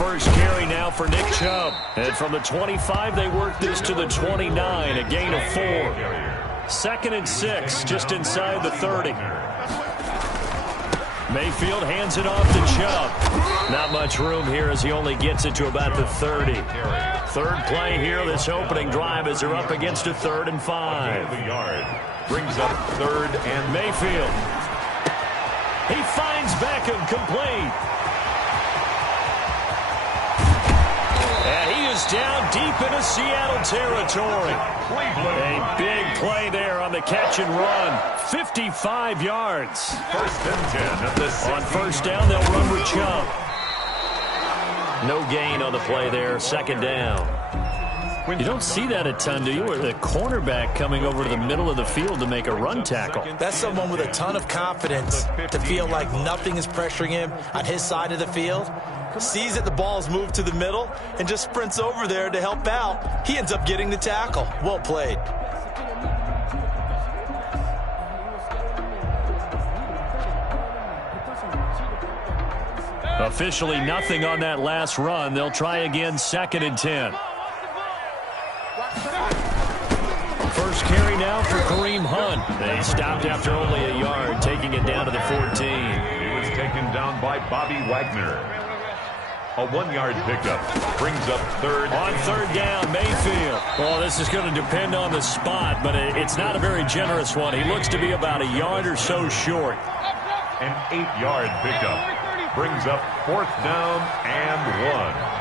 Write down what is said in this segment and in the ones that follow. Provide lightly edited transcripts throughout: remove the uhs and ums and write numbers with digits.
first carry now for Nick Chubb. And from the 25, they work this to the 29, a gain of 4. 2nd and 6, just inside the 30. Mayfield hands it off to Chubb. Not much room here as he only gets it to about the 30. Third play here, this opening drive, as they're up against a 3rd and 5. Brings up 3rd and Mayfield. He finds Beckham complete. And he is down deep into Seattle territory. A big play there on the catch and run. 55 yards. 1st and 10 at the 16. On first down, they'll run with Chubb. No gain on the play there. 2nd down. You don't see that a ton, do you? Or the cornerback coming over to the middle of the field to make a run tackle. That's someone with a ton of confidence to feel like nothing is pressuring him on his side of the field. Sees that the ball is moved to the middle and just sprints over there to help out. He ends up getting the tackle. Well played. Officially nothing on that last run. They'll try again, 2nd and 10. First carry now for Kareem Hunt. They stopped after only a yard, taking it down to the 14. He was taken down by Bobby Wagner. A 1-yard pickup brings up 3rd. On 3rd down, Mayfield. Well, this is going to depend on the spot, but it's not a very generous one. He looks to be about a yard or so short. An 8-yard pickup brings up 4th down and 1.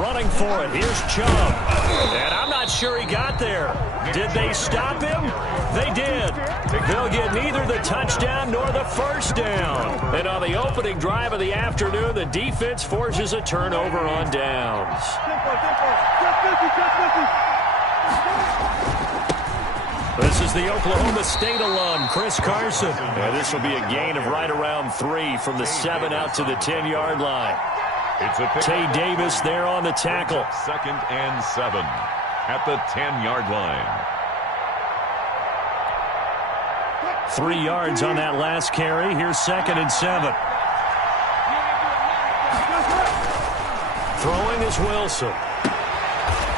Running for it. Here's Chubb. And I'm not sure he got there. Did they stop him? They did. They'll get neither the touchdown nor the first down. And on the opening drive of the afternoon, the defense forces a turnover on downs. This is the Oklahoma State alum, Chris Carson. And this will be a gain of right around 3 from the 7 out to the 10-yard line. It's a Tay Davis there on the tackle. 2nd and 7 at the 10-yard line. 3 yards on that last carry. Here's 2nd and 7. Throwing is Wilson.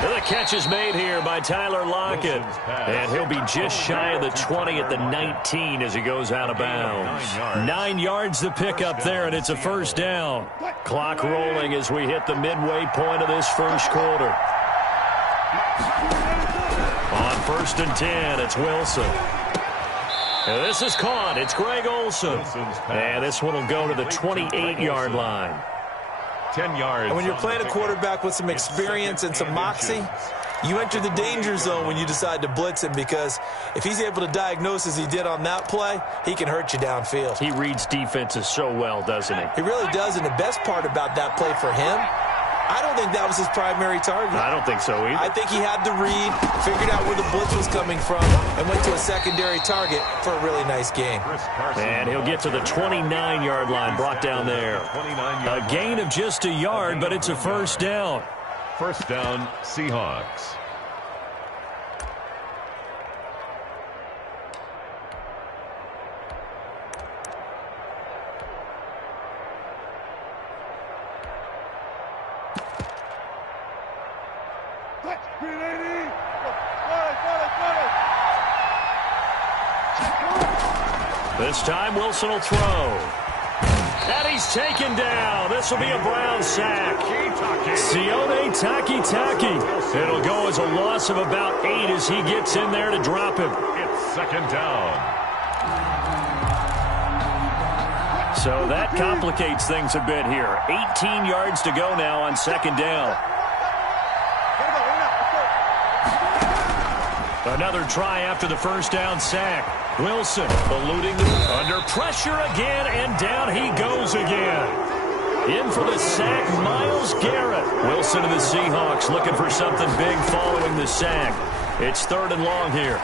The catch is made here by Tyler Lockett. And he'll be just shy of the 20 at the 19 as he goes out of bounds. 9 yards the pickup there, and it's a first down. Clock rolling as we hit the midway point of this first quarter. On 1st and 10, it's Wilson. And this is caught. It's Greg Olsen. And this one will go to the 28-yard line. 10 yards. And when you're playing a quarterback with some experience and some moxie, you enter the danger zone when you decide to blitz him, because if he's able to diagnose as he did on that play, he can hurt you downfield. He reads defenses so well, doesn't he? He really does, and the best part about that play for him, I don't think that was his primary target. I don't think so either. I think he had the read, figured out where the blitz was coming from, and went to a secondary target for a really nice game. And he'll get to the 29-yard line, brought down there. A gain of just a yard, but it's a first down. First down, Seahawks. This time Wilson will throw. And he's taken down. This will be a Brown sack. Sione Takitaki. It'll go as a loss of about 8 as he gets in there to drop him. It's 2nd down. So that complicates things a bit here. 18 yards to go now on 2nd down. Another try after the first down sack. Wilson eluding under pressure again, and down he goes again. In for the sack, Myles Garrett. Wilson and the Seahawks looking for something big following the sack. It's 3rd and long here.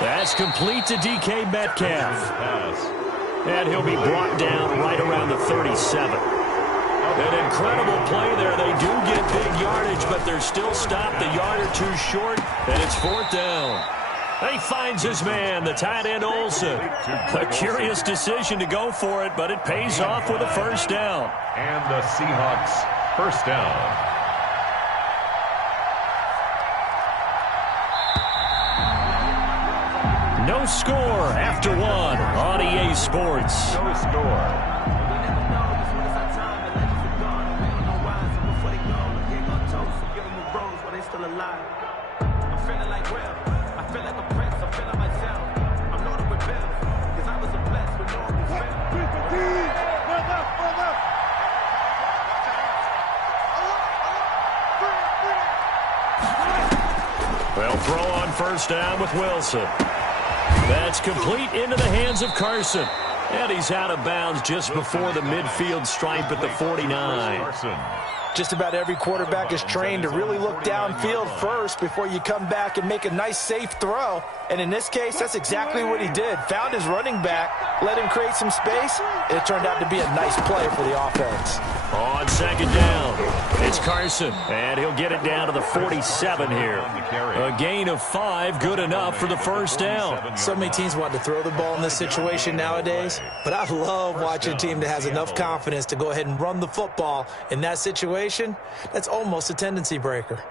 That's complete to DK Metcalf. And he'll be brought down right around the 37. An incredible play there. They do get big yardage, but they're still stopped a yard or two short, and it's 4th down. He finds his man, the tight end Olsen. A curious decision to go for it, but it pays off with a first down. And the Seahawks first down. No score after one on EA Sports. No score. They'll throw on first down with Wilson. That's complete into the hands of Carson. And he's out of bounds just before the midfield stripe at the 49. Just about every quarterback is trained to really look downfield first before you come back and make a nice, safe throw. And in this case, that's exactly what he did. Found his running back, let him create some space, and it turned out to be a nice play for the offense. On second down, it's Carson, and he'll get it down to the 47 here. A gain of 5, good enough for the first down. So many teams want to throw the ball in this situation nowadays, but I love watching a team that has enough confidence to go ahead and run the football in that situation. That's almost a tendency breaker.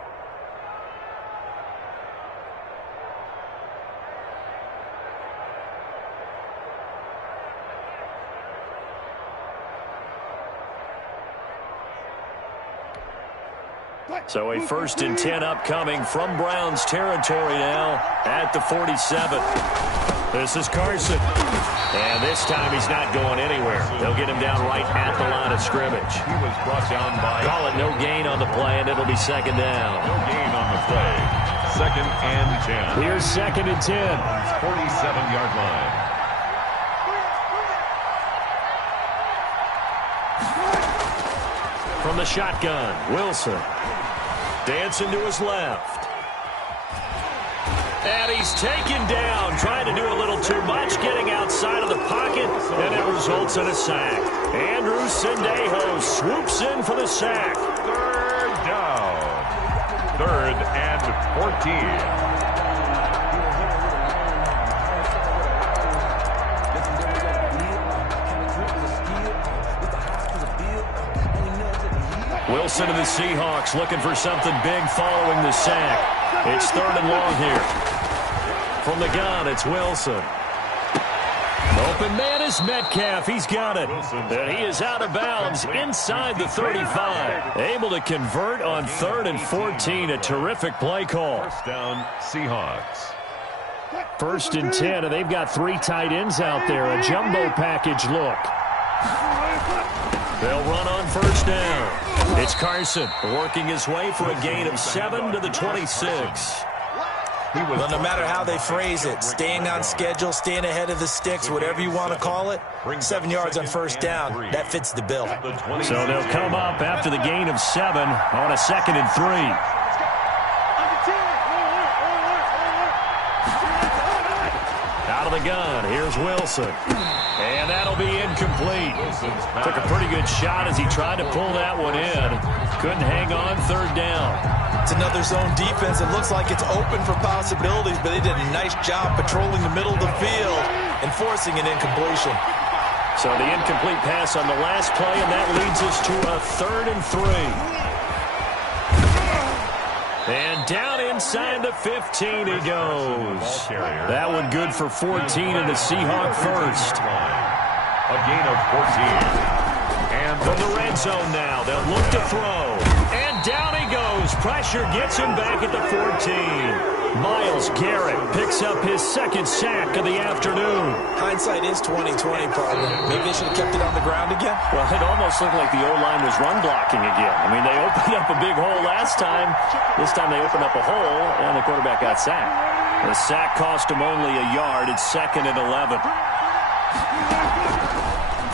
So a 1st and 10 upcoming from Browns territory now at the 47. This is Carson. And this time he's not going anywhere. They'll get him down right at the line of scrimmage. He was brought down by... Call it no gain on the play, and it'll be second down. No gain on the play. 2nd and 10. Here's 2nd and 10. 47-yard line. From the shotgun, Wilson. Dancing to his left. And he's taken down, trying to do a little too much, getting outside of the pocket, and it results in a sack. Andrew Sendejo swoops in for the sack. 3rd down. 3rd and 14. Wilson of the Seahawks looking for something big following the sack. It's 3rd and long here. From the gun, it's Wilson. Open man is Metcalf. He's got it. And he is out of bounds inside the 35. Able to convert on 3rd and 14. A terrific play call. First down, Seahawks. 1st and 10, and they've got 3 tight ends out there. A jumbo package look. They'll run on first down. It's Carson working his way for a gain of 7 to the 26. Well, no matter how they phrase it, staying on schedule, staying ahead of the sticks, whatever you want to call it, 7 yards on first down, that fits the bill. So they'll come up after the gain of 7 on a 2nd and 3. Out of the gun, here's Wilson. And that'll be incomplete. Took a pretty good shot as he tried to pull that one in. Couldn't hang on 3rd down. It's another zone defense. It looks like it's open for possibilities, but they did a nice job patrolling the middle of the field and forcing an incompletion. So the incomplete pass on the last play, and that leads us to a 3rd and 3. And down inside the 15 he goes. That one good for 14 and the Seahawk first. A gain of 14. And from the red zone now, they'll look to throw. And down he goes. Pressure gets him back at the 14. Myles Garrett picks up his 2nd sack of the afternoon. Hindsight is 20/20, partner. Maybe they should have kept it on the ground again. Well, it almost looked like the O-line was run blocking again. I mean, they opened up a big hole last time. This time they opened up a hole, and the quarterback got sacked. The sack cost him only a yard. It's 2nd and 11.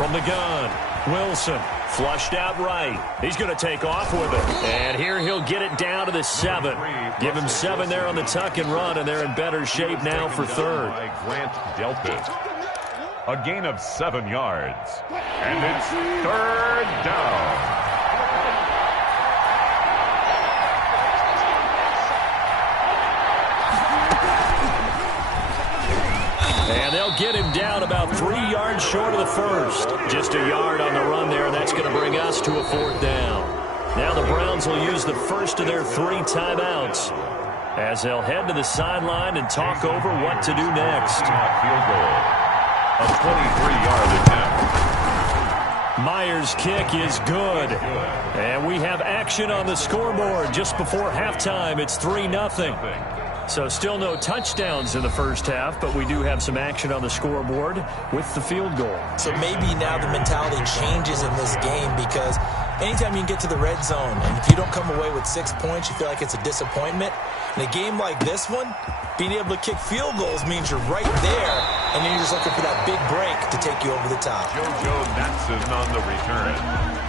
From the gun, Wilson. Flushed out right. He's going to take off with it. And here he'll get it down to the 7. Give him 7 there on the tuck and run, and they're in better shape now for 3rd. Grant Delpit. A gain of 7 yards. And it's 3rd down. they'll get him down about 3 yards short of the first. Just a yard on the run there, and that's going to bring us to a 4th down. Now the Browns will use the first of their 3 timeouts as they'll head to the sideline and talk over what to do next. Field goal. A 23-yard attempt. Myers' kick is good. And we have action on the scoreboard just before halftime. It's 3-0. So still no touchdowns in the first half, but we do have some action on the scoreboard with the field goal. So maybe now the mentality changes in this game because anytime you can get to the red zone, and if you don't come away with 6 points, you feel like it's a disappointment. In a game like this one, being able to kick field goals means you're right there, and then you're just looking for that big break to take you over the top. JoJo Natson on the return.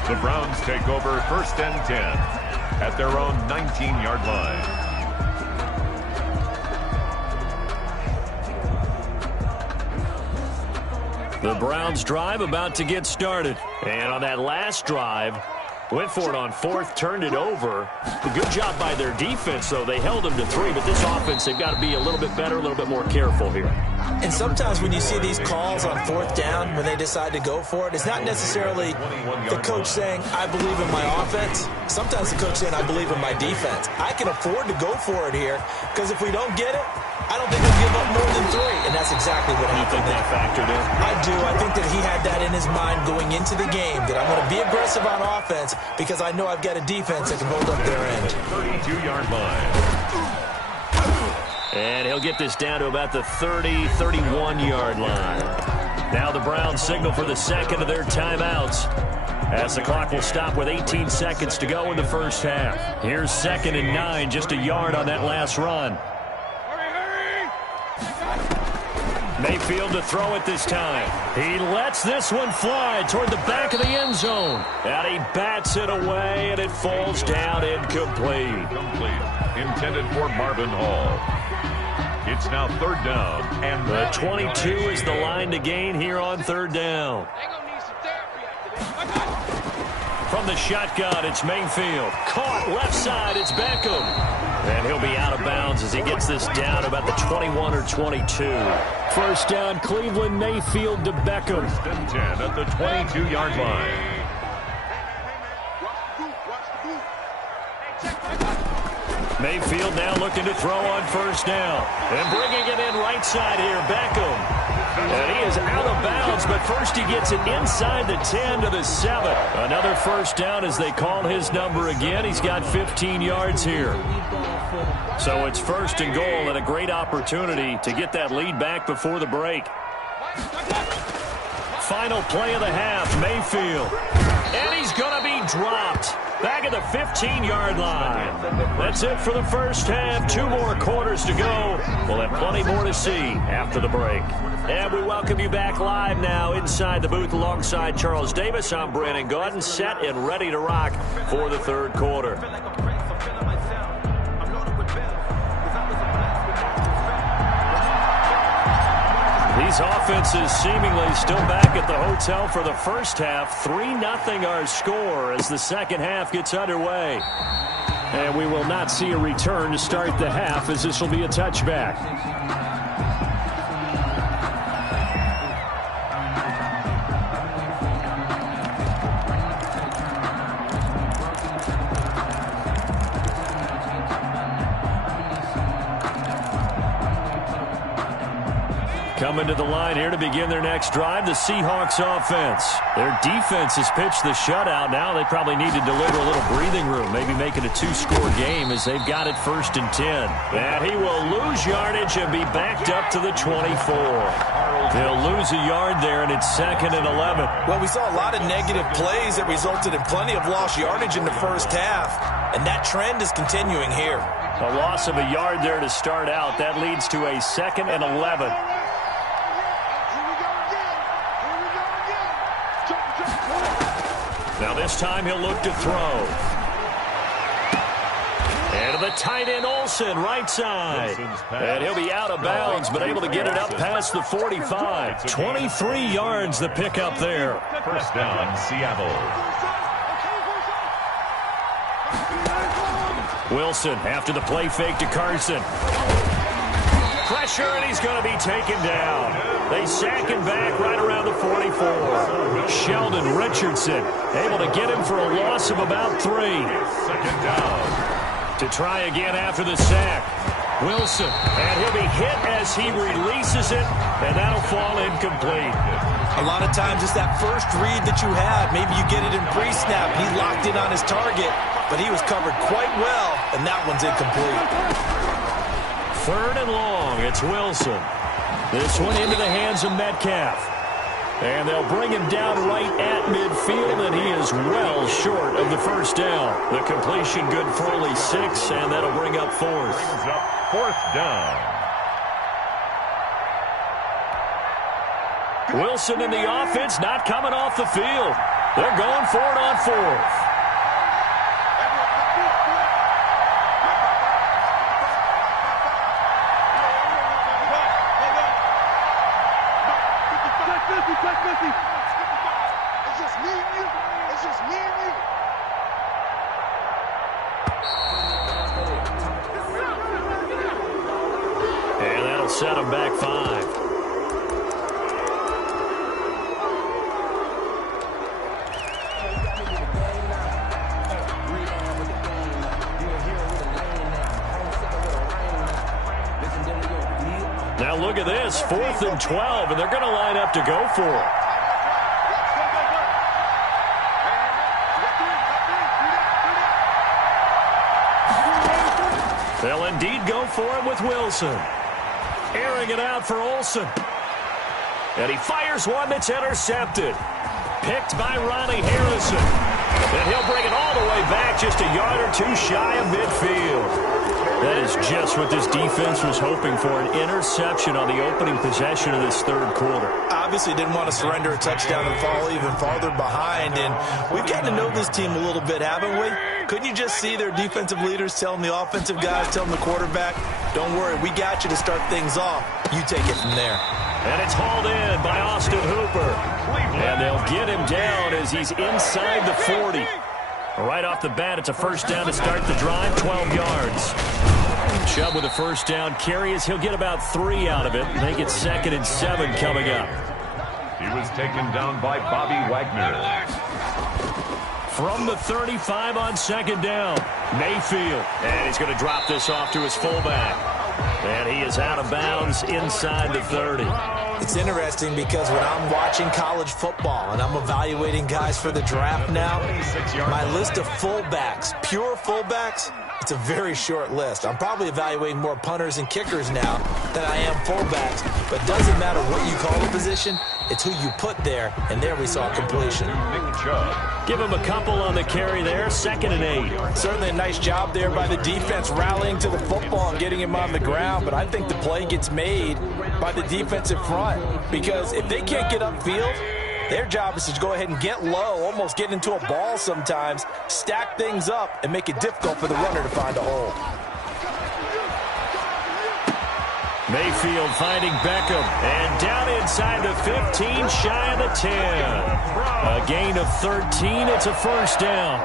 The Browns take over 1st and 10 at their own 19-yard line. The Browns drive about to get started. And on that last drive, went for it on 4th, turned it over. A good job by their defense, though. They held them to 3, but this offense, they've got to be a little bit better, a little bit more careful here. And sometimes when you see these calls on 4th down, when they decide to go for it, it's not necessarily the coach saying, I believe in my offense. Sometimes the coach saying, I believe in my defense. I can afford to go for it here, because if we don't get it, I don't think we'll give up more than 3, and that's exactly what happened. You think that factored in? I do. I think that he had that in his mind going into the game, that I'm going to be aggressive on offense because I know I've got a defense that can hold up their end. 32-yard line. And he'll get this down to about the 30, 31-yard line. Now the Browns signal for the second of their timeouts, as the clock will stop with 18 seconds to go in the first half. Here's 2nd and 9, just a yard on that last run. Mayfield to throw it this time. He lets this one fly toward the back of the end zone. And he bats it away, and it falls down incomplete. Intended for Marvin Hall. It's now 3rd down. And the 22 is the line to gain here on 3rd down. From the shotgun, it's Mayfield. Caught left side, it's Beckham. And he'll be out of bounds as he gets this down about the 21 or 22. 1st down, Cleveland. Mayfield to Beckham. 1st and 10 at the 22-yard line. Mayfield now looking to throw on 1st down. And bringing it in right side here, Beckham. And he is out of bounds, but first he gets it inside the 10 to the 7. Another 1st down as they call his number again. He's got 15 yards here. So it's 1st and goal, and a great opportunity to get that lead back before the break. Final play of the half, Mayfield. And he's going to be dropped. Back at the 15-yard line. That's it for the first half. 2 more quarters to go. We'll have plenty more to see after the break. And we welcome you back live now inside the booth alongside Charles Davis. I'm Brandon Gaudin, set and ready to rock for the 3rd quarter. These offenses seemingly still back at the hotel for the first half. 3-0 our score as the second half gets underway. And we will not see a return to start the half, as this will be a touchback. Coming to the line here to begin their next drive, the Seahawks offense. Their defense has pitched the shutout. Now they probably need to deliver a little breathing room, maybe make it a 2-score game as they've got it 1st and 10. And he will lose yardage and be backed up to the 24. They'll lose a yard there, and it's 2nd and 11. Well, we saw a lot of negative plays that resulted in plenty of lost yardage in the first half, and that trend is continuing here. A loss of a yard there to start out. That leads to a 2nd and 11. Now this time he'll look to throw. And to the tight end Olsen, right side. And he'll be out of bounds, but able to get it up past the 45. 23 yards the pickup there. 1st down, Seattle. Wilson after the play fake to Carson. pressure, and he's going to be taken down. They sack him back right around the 44. Sheldon Richardson able to get him for a loss of about 3. Second down. To try again after the sack. Wilson, and he'll be hit as he releases it, and that'll fall incomplete. A lot of times it's that first read that you have. Maybe you get it in pre-snap. He locked in on his target, but he was covered quite well, and that one's incomplete. 3rd and long, it's Wilson. This one into the hands of Metcalf. And they'll bring him down right at midfield, and he is well short of the first down. The completion good for only 6, and that'll bring up 4th. Brings up 4th down. Wilson in the offense not coming off the field. They're going for it on 4th. And that'll set him back 5. Now look at this, 4th and 12, and they're going to line up to go for it. They'll indeed go for it with Wilson. Airing it out for Olsen. And he fires one that's intercepted. Picked by Ronnie Harrison. And he'll bring it all the way back just a yard or 2 shy of midfield. That is just what this defense was hoping for, an interception on the opening possession of this 3rd quarter. Obviously didn't want to surrender a touchdown and fall even farther behind, and we've gotten to know this team a little bit, haven't we? Couldn't you just see their defensive leaders telling the offensive guys, telling the quarterback, don't worry, we got you to start things off. You take it from there. And it's hauled in by Austin Hooper. And they'll get him down as he's inside the 40. Right off the bat, it's a first down to start the drive, 12 yards. Chubb with a first down carry as he'll get about 3 out of it. Make it 2nd and 7 coming up. He was taken down by Bobby Wagner. From the 35 on 2nd down, Mayfield. And he's going to drop this off to his fullback. And he is out of bounds inside the 30. It's interesting because when I'm watching college football and I'm evaluating guys for the draft now, my list of fullbacks, pure fullbacks, it's a very short list. I'm probably evaluating more punters and kickers now than I am fullbacks, but it doesn't matter what you call the position, it's who you put there, and there we saw completion. Give him a couple on the carry there, 2nd and 8. Certainly a nice job there by the defense rallying to the football and getting him on the ground, but I think the play gets made by the defensive front because if they can't get upfield, their job is to go ahead and get low, almost get into a ball sometimes, stack things up, and make it difficult for the runner to find a hole. Mayfield finding Beckham, and down inside the 15, shy of the 10. A gain of 13, it's a first down.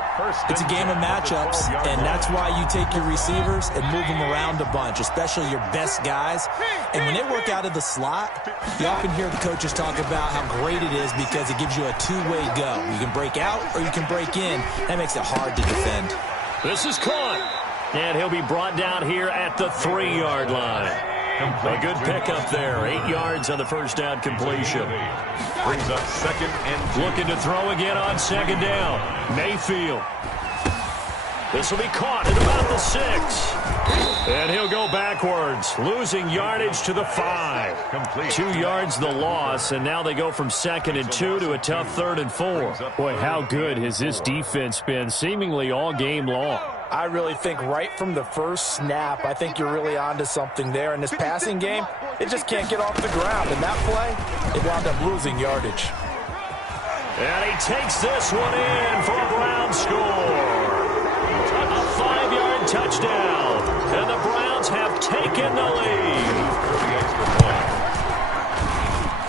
It's a game of matchups, and that's why you take your receivers and move them around a bunch, especially your best guys. And when they work out of the slot, you often hear the coaches talk about how great it is because it gives you a two-way go. You can break out or you can break in. That makes it hard to defend. This is caught, and he'll be brought down here at the 3-yard line. A good pickup there. 8 yards on the first down completion. Brings up 2nd and 2. Looking to throw again on 2nd down. Mayfield. This will be caught at about the 6. And he'll go backwards, losing yardage to the 5. 2 yards the loss, and now they go from 2nd and 2 to a tough 3rd and 4. Boy, how good has this defense been seemingly all game long? I really think right from the first snap, I think you're really onto something there. In this passing game, it just can't get off the ground. In that play, it wound up losing yardage. And he takes this one in for a Browns score. A 5-yard touchdown. And the Browns have taken the lead.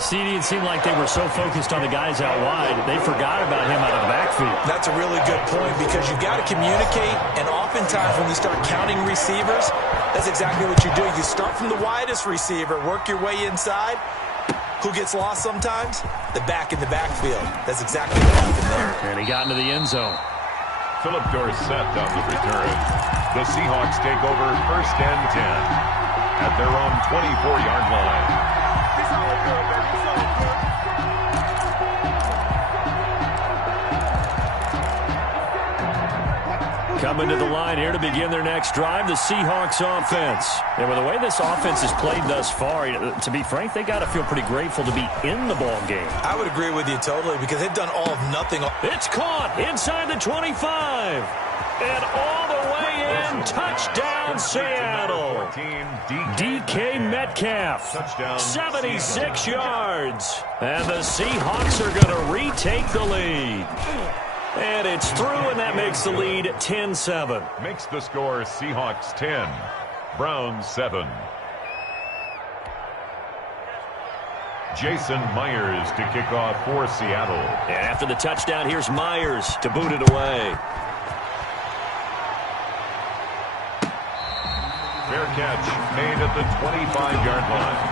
CD, it seemed like they were so focused on the guys out wide, they forgot about him out of the backfield. That's a really good point because you've got to communicate, and oftentimes when you start counting receivers, That's exactly what you do. You start from the widest receiver, work your way inside. Who gets lost sometimes? The back in the backfield. That's exactly what happened there. And he got into the end zone. Philip Dorsett on the return. The Seahawks take over 1st and 10 at their own 24-yard line. Coming to the line here to begin their next drive, the Seahawks offense. And with the way this offense has played thus far, to be frank, they got to feel pretty grateful to be in the ball game. I would agree with you totally because they've done all of nothing. It's caught inside the 25. And all the way in, touchdown Seattle. DK Metcalf, 76 yards. And the Seahawks are going to retake the lead. And it's through, and that makes the lead 10-7. Makes the score Seahawks 10, Browns 7. Jason Myers to kick off for Seattle. And after the touchdown, here's Myers to boot it away. Fair catch made at the 25-yard line.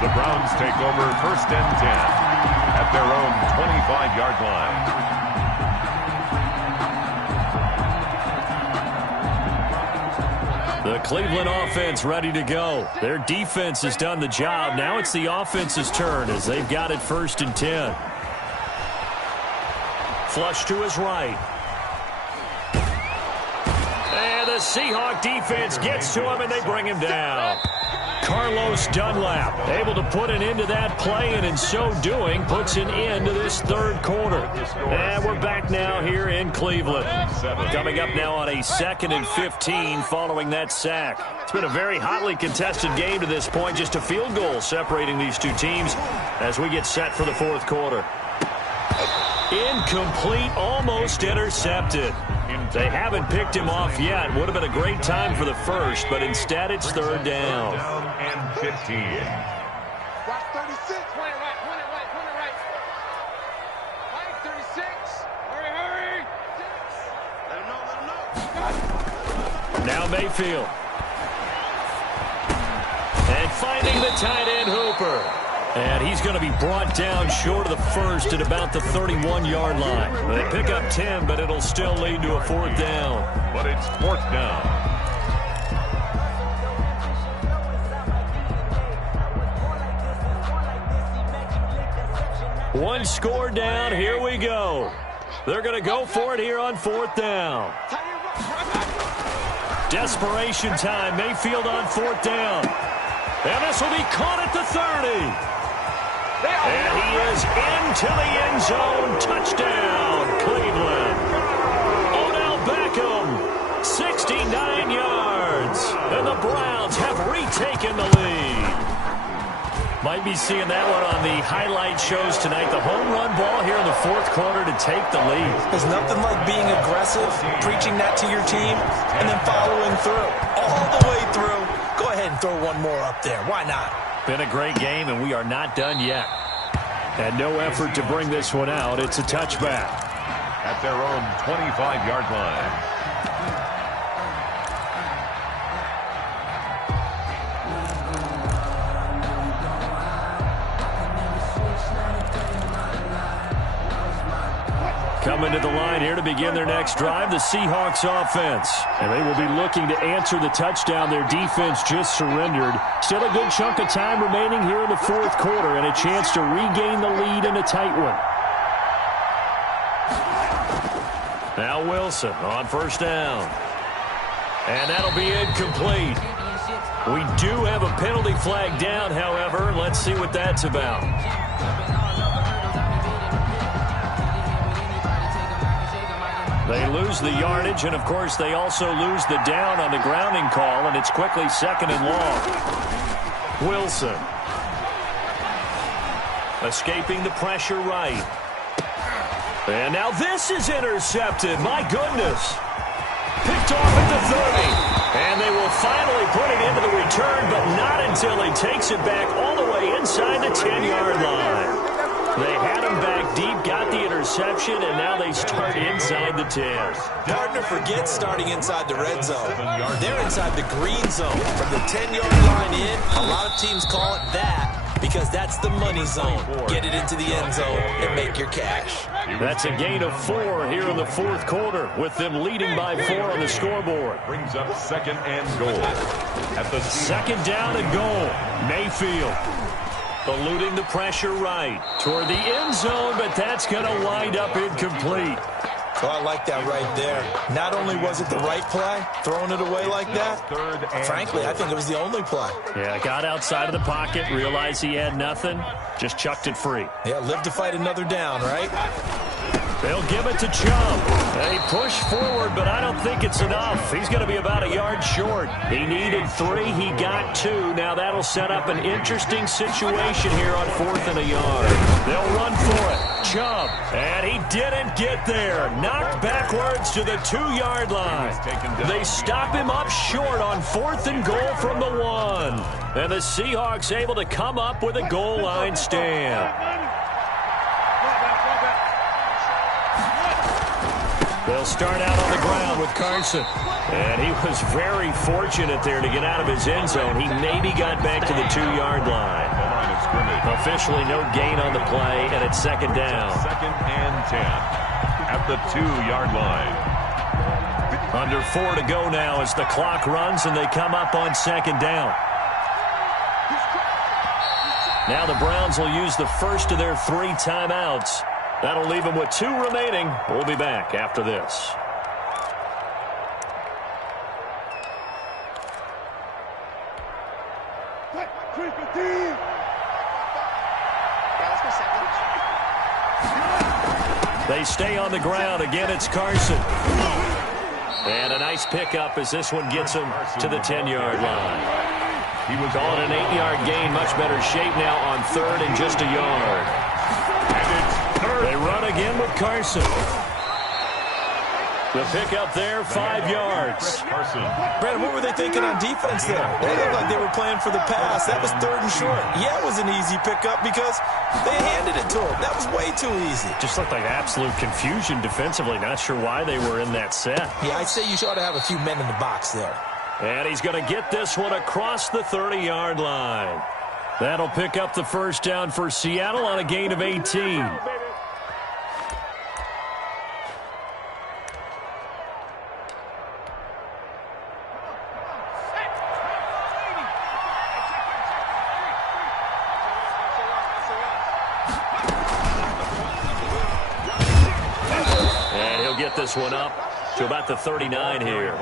The Browns take over 1st and 10 at their own 25-yard line. The Cleveland offense ready to go. Their defense has done the job. Now it's the offense's turn as they've got it 1st and 10. Flush to his right. And the Seahawk defense gets to him, and they bring him down. Carlos Dunlap able to put an end to that play, and in so doing puts an end to this 3rd quarter. And we're back now here in Cleveland. Coming up now on a 2nd and 15 following that sack. It's been a very hotly contested game to this point. Just a field goal separating these two teams as we get set for the 4th quarter. Incomplete, almost intercepted. They haven't picked him off yet. Would have been a great time for the first, but instead it's 3rd down. And 15. Watch 36. Point it right. Point it right. Point it right. Mike, 36. Hurry, hurry. Let him know. Now Mayfield. And finding the tight end Hooper. And he's going to be brought down short of the first at about the 31-yard line. They pick up 10, but it'll still lead to a 4th down. But it's 4th down. One score down. Here we go. They're going to go for it here on 4th down. Desperation time. Mayfield on 4th down. And this will be caught at the 30. And he is into the end zone. Touchdown, Cleveland. Odell Beckham, 69 yards. And the Browns have retaken the lead. Might be seeing that one on the highlight shows tonight. The home run ball here in the 4th quarter to take the lead. There's nothing like being aggressive, preaching that to your team, and then following through. All the way through. Go ahead and throw one more up there. Why not? Been a great game, and we are not done yet. And no effort to bring this one out. It's a touchback. At their own 25-yard line. Coming to the line here to begin their next drive, the Seahawks offense. And they will be looking to answer the touchdown their defense just surrendered. Still a good chunk of time remaining here in the 4th quarter and a chance to regain the lead in a tight one. Now Wilson on 1st down. And that'll be incomplete. We do have a penalty flag down, however. Let's see what that's about. They lose the yardage, and, of course, they also lose the down on the grounding call, and it's quickly 2nd and long. Wilson. Escaping the pressure right. And now this is intercepted. My goodness. Picked off at the 30. And they will finally put it into the return, but not until he takes it back all the way inside the 10-yard line. They had him back deep, got the interception. interception, and now they start inside the 10. Partner, forget starting inside the red zone. They're inside the green zone. From the 10-yard line in, a lot of teams call it that because that's the money zone. Get it into the end zone and make your cash. That's a gain of 4 here in the fourth quarter, with them leading by 4 on the scoreboard. Brings up second and goal. At the second down and goal. Mayfield eluding the pressure right toward the end zone, but that's going to wind up incomplete. Oh, I like that right there. Not only was it the right play, throwing it away like that, frankly, I think it was the only play. Yeah, got outside of the pocket, realized he had nothing, just chucked it free. Yeah, live to fight another down, right? They'll give it to Chubb. They push forward, but I don't think it's enough. He's going to be about a yard short. He needed 3. He got 2. Now that'll set up an interesting situation here on 4th and a yard. They'll run for it. Chubb. And he didn't get there. Knocked backwards to the 2-yard line. They stop him up short on 4th and goal from the 1. And the Seahawks able to come up with a goal line stand. They'll start out on the ground with Carson. And he was very fortunate there to get out of his end zone. He maybe got back to the 2-yard line. Officially no gain on the play, and it's second down. Second and 10 at the 2-yard line. Under 4 to go now as the clock runs, and they come up on second down. Now the Browns will use the first of their 3 timeouts. That'll leave them with 2 remaining. We'll be back after this. They stay on the ground. Again, it's Carson. And a nice pickup as this one gets him to the 10-yard line. He was on an 8-yard gain. Much better shape now on 3rd and just a yard. They run again with Carson. The pickup there, 5 yards. Brandon, what were they thinking on defense there? They looked like they were playing for the pass. That was 3rd and short. Yeah, it was an easy pickup because they handed it to him. That was way too easy. Just looked like absolute confusion defensively. Not sure why they were in that set. Yeah, I'd say you ought to have a few men in the box there. And he's going to get this one across the 30-yard line. That'll pick up the first down for Seattle on a gain of 18. This one up to about the 39 here.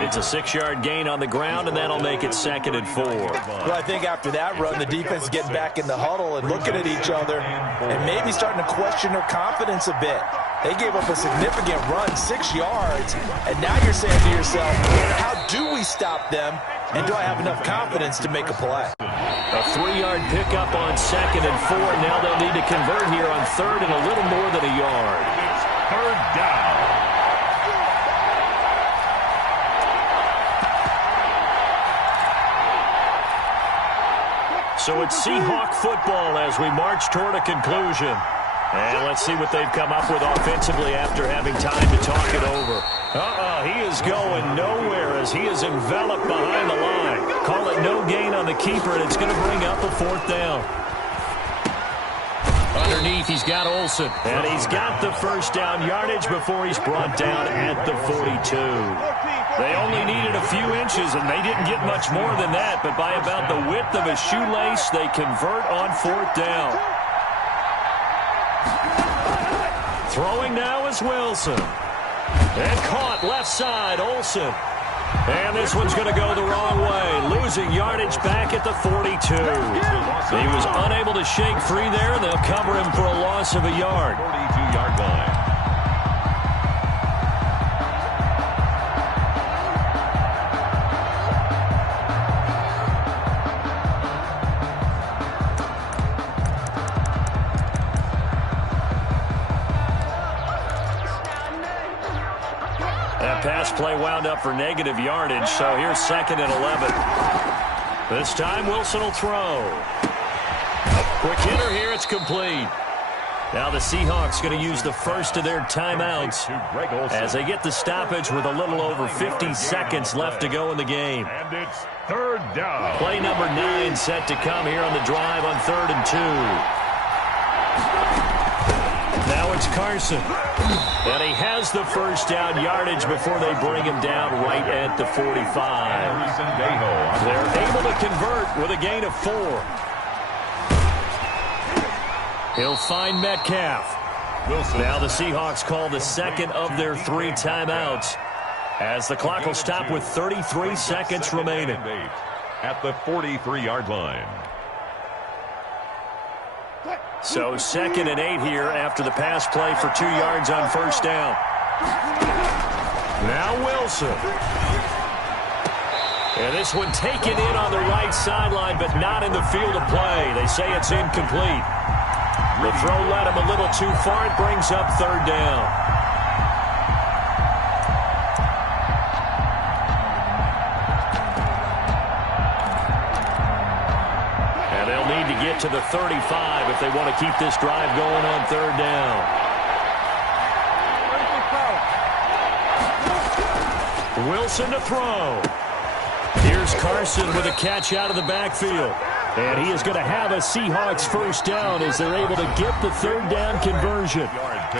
It's a 6-yard gain on the ground, and that'll make it 2nd and 4. Well, I think after that run, the defense is getting back in the huddle and looking at each other and maybe starting to question their confidence a bit. They gave up a significant run, 6 yards, and now you're saying to yourself, how do we stop them, and do I have enough confidence to make a play? A 3-yard pickup on 2nd and 4. Now they'll need to convert here on 3rd and a little more than a yard. 3rd down. So it's Seahawk football as we march toward a conclusion. And let's see what they've come up with offensively after having time to talk it over. He is going nowhere as he is enveloped behind the line. Call it no gain on the keeper, and it's going to bring up a 4th down. Underneath, he's got Olsen, and he's got the first down yardage before he's brought down at the 42. They only needed a few inches, and they didn't get much more than that, but by about the width of a shoelace, they convert on 4th down. Throwing now is Wilson. And caught left side, Olsen. And this one's going to go the wrong way, losing yardage back at the 42. He was unable to shake free there, and they'll cover him for a loss of a yard. 42-yard line. That pass play wound up for negative yardage, so here's 2nd and 11. This time Wilson will throw. Quick hitter here, it's complete. Now the Seahawks going to use the first of their timeouts as they get the stoppage with a little over 50 seconds left to go in the game. And it's third down. Play number 9 set to come here on the drive on 3rd and 2. Now it's Carson. And he has the first down yardage before they bring him down right at the 45. They're able to convert with a gain of 4. He'll find Metcalf. Now the Seahawks call the second of their 3 timeouts as the clock will stop with 33 seconds remaining. At the 43-yard line. So 2nd and 8 here after the pass play for 2 yards on first down. Now Wilson. And this one taken in on the right sideline, but not in the field of play. They say it's incomplete. The throw led him a little too far. It brings up 3rd down. And they'll need to get to the 35 if they want to keep this drive going on 3rd down. Wilson to throw. Here's Carson with a catch out of the backfield. And he is going to have a Seahawks first down as they're able to get the 3rd down conversion.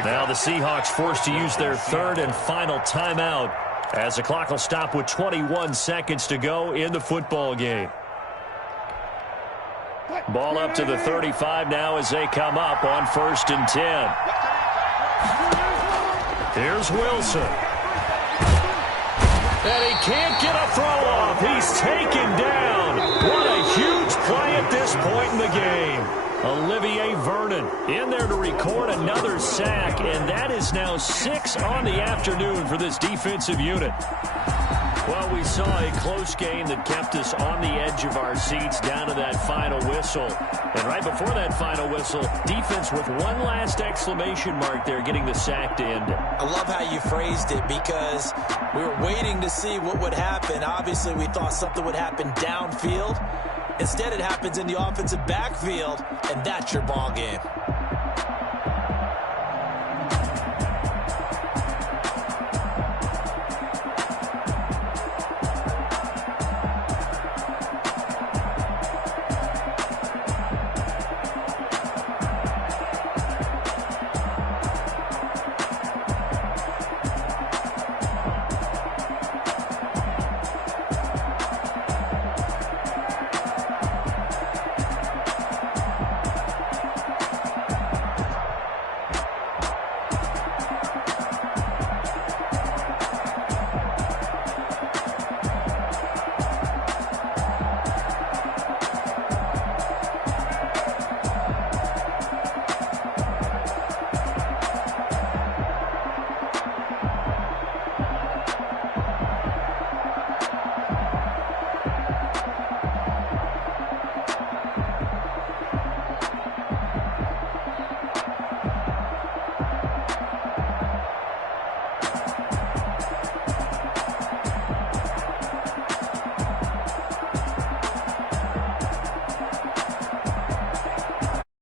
Now the Seahawks forced to use their 3rd and final timeout as the clock will stop with 21 seconds to go in the football game. Ball up to the 35 now as they come up on 1st and 10. Here's Wilson. And he can't get a throw off. He's taken down. What a huge play at this point in the game. Olivier Vernon in there to record another sack, and that is now 6 on the afternoon for this defensive unit. Well, we saw a close game that kept us on the edge of our seats down to that final whistle. And right before that final whistle, defense with one last exclamation mark there, getting the sack to end it. I love how you phrased it because we were waiting to see what would happen. Obviously, we thought something would happen downfield. Instead, it happens in the offensive backfield, and that's your ball game.